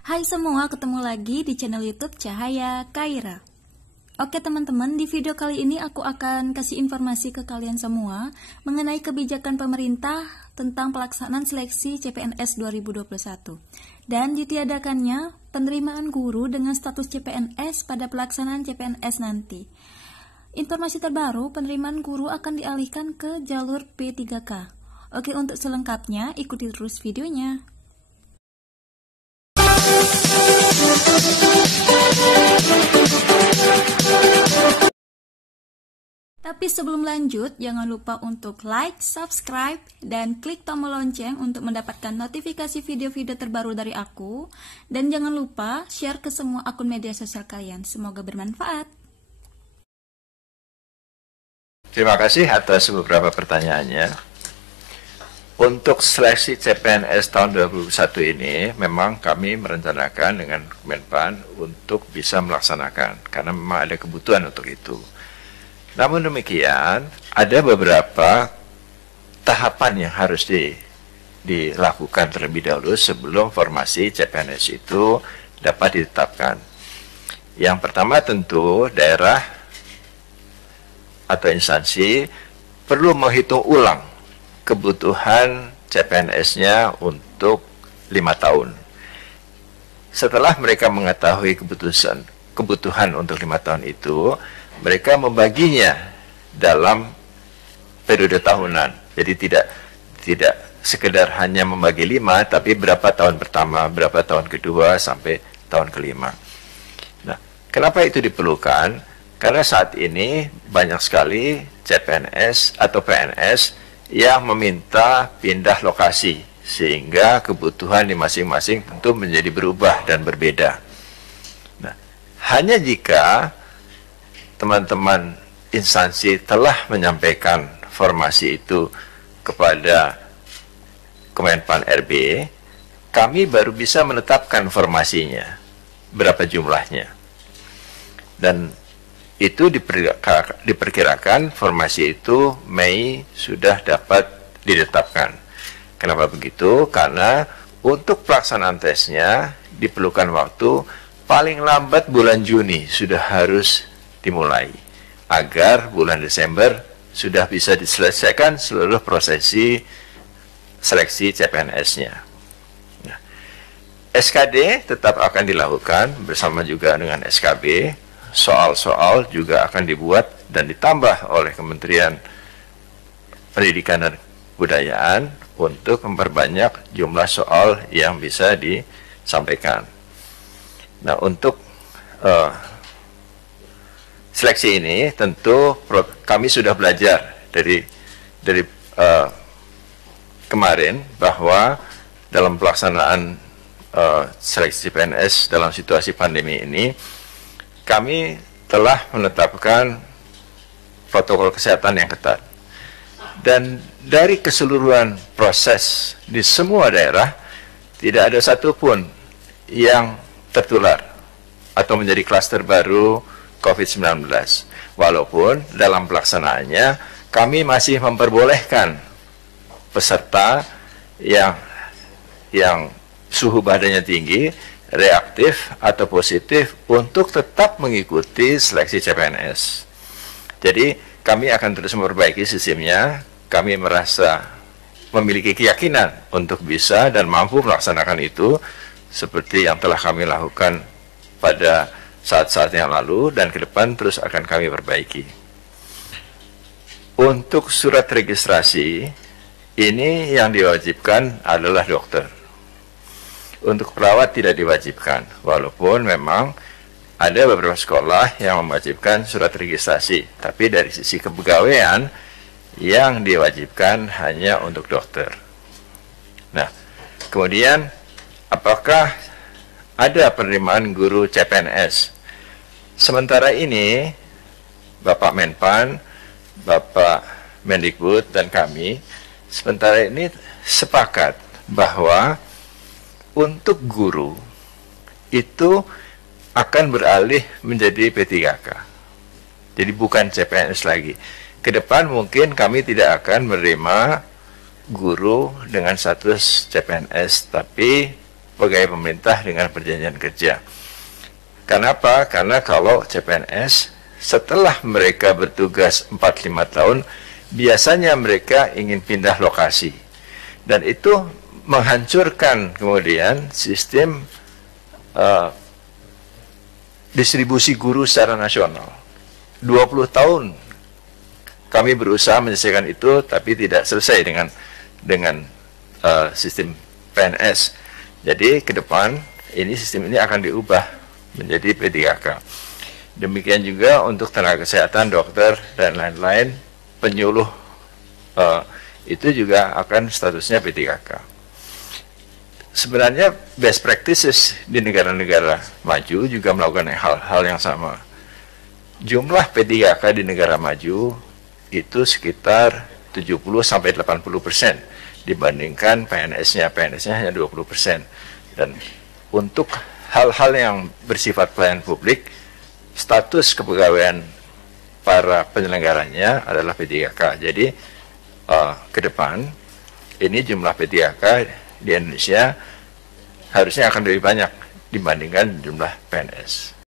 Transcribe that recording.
Hai semua, ketemu lagi di channel YouTube Cahaya Kaira. Oke teman-teman, di video kali ini aku akan kasih informasi ke kalian semua mengenai kebijakan pemerintah tentang pelaksanaan seleksi CPNS 2021 dan ditiadakannya penerimaan guru dengan status CPNS pada pelaksanaan CPNS nanti. Informasi terbaru, penerimaan guru akan dialihkan ke jalur P3K. Oke, untuk selengkapnya ikuti terus videonya. Tapi sebelum lanjut, jangan lupa untuk like, subscribe, dan klik tombol lonceng untuk mendapatkan notifikasi video-video terbaru dari aku. Dan jangan lupa share ke semua akun media sosial kalian. Semoga bermanfaat. Terima kasih atas beberapa pertanyaannya. Untuk seleksi CPNS tahun 2021 ini, memang kami merencanakan dengan Kemenpan untuk bisa melaksanakan, karena memang ada kebutuhan untuk itu. Namun demikian, ada beberapa tahapan yang harus dilakukan terlebih dahulu sebelum formasi CPNS itu dapat ditetapkan. Yang pertama tentu daerah atau instansi perlu menghitung ulang kebutuhan CPNS-nya untuk 5 tahun. Setelah mereka mengetahui kebutuhan untuk 5 tahun itu, mereka membaginya dalam periode tahunan. Jadi tidak sekedar hanya membagi 5, tapi berapa tahun pertama, berapa tahun kedua, sampai tahun kelima. Nah, kenapa itu diperlukan? Karena saat ini banyak sekali CPNS atau PNS yang meminta pindah lokasi, sehingga kebutuhan di masing-masing tentu menjadi berubah dan berbeda. Nah, hanya jika teman-teman instansi telah menyampaikan formasi itu kepada Kemenpan RB, kami baru bisa menetapkan formasinya, berapa jumlahnya. Dan itu diperkirakan formasi itu Mei sudah dapat ditetapkan. Kenapa begitu? Karena untuk pelaksanaan tesnya diperlukan waktu paling lambat bulan Juni sudah harus dimulai, agar bulan Desember sudah bisa diselesaikan seluruh prosesi seleksi CPNS-nya. Nah, SKD tetap akan dilakukan bersama juga dengan SKB. Soal-soal juga akan dibuat dan ditambah oleh Kementerian Pendidikan dan Kebudayaan untuk memperbanyak jumlah soal yang bisa disampaikan. Nah, untuk seleksi ini tentu kami sudah belajar dari kemarin bahwa dalam pelaksanaan seleksi CPNS dalam situasi pandemi ini, kami telah menetapkan protokol kesehatan yang ketat. Dan dari keseluruhan proses di semua daerah, tidak ada satupun yang tertular atau menjadi klaster baru COVID-19. Walaupun dalam pelaksanaannya, kami masih memperbolehkan peserta yang suhu badannya tinggi, reaktif atau positif untuk tetap mengikuti seleksi CPNS. Jadi kami akan terus memperbaiki sistemnya. Kami merasa memiliki keyakinan untuk bisa dan mampu melaksanakan itu seperti yang telah kami lakukan pada saat-saat yang lalu, dan ke depan terus akan kami perbaiki. Untuk surat registrasi, ini yang diwajibkan adalah dokter. Untuk perawat tidak diwajibkan, walaupun memang ada beberapa sekolah yang mewajibkan surat registrasi, tapi dari sisi kepegawaian yang diwajibkan hanya untuk dokter. Nah, kemudian apakah ada penerimaan guru CPNS? Sementara ini Bapak Menpan, Bapak Mendikbud, dan kami sementara ini sepakat bahwa untuk guru itu akan beralih menjadi P3K. Jadi bukan CPNS lagi. Ke depan mungkin kami tidak akan menerima guru dengan status CPNS, tapi pegawai pemerintah dengan perjanjian kerja. Kenapa? Karena kalau CPNS setelah mereka bertugas 4-5 tahun, biasanya mereka ingin pindah lokasi. Dan itu menghancurkan kemudian sistem distribusi guru secara nasional. 20 tahun kami berusaha menyelesaikan itu, tapi tidak selesai dengan sistem PNS. Jadi ke depan ini sistem ini akan diubah menjadi P3K. Demikian juga untuk tenaga kesehatan, dokter dan lain-lain, penyuluh itu juga akan statusnya P3K. Sebenarnya best practices di negara-negara maju juga melakukan hal-hal yang sama. Jumlah P3K di negara maju itu sekitar 70-80% dibandingkan PNS-nya. PNS-nya hanya 20%. Dan untuk hal-hal yang bersifat pelayanan publik, status kepegawaian para penyelenggaranya adalah P3K. Jadi ke depan ini jumlah P3K di Indonesia harusnya akan lebih banyak dibandingkan jumlah PNS.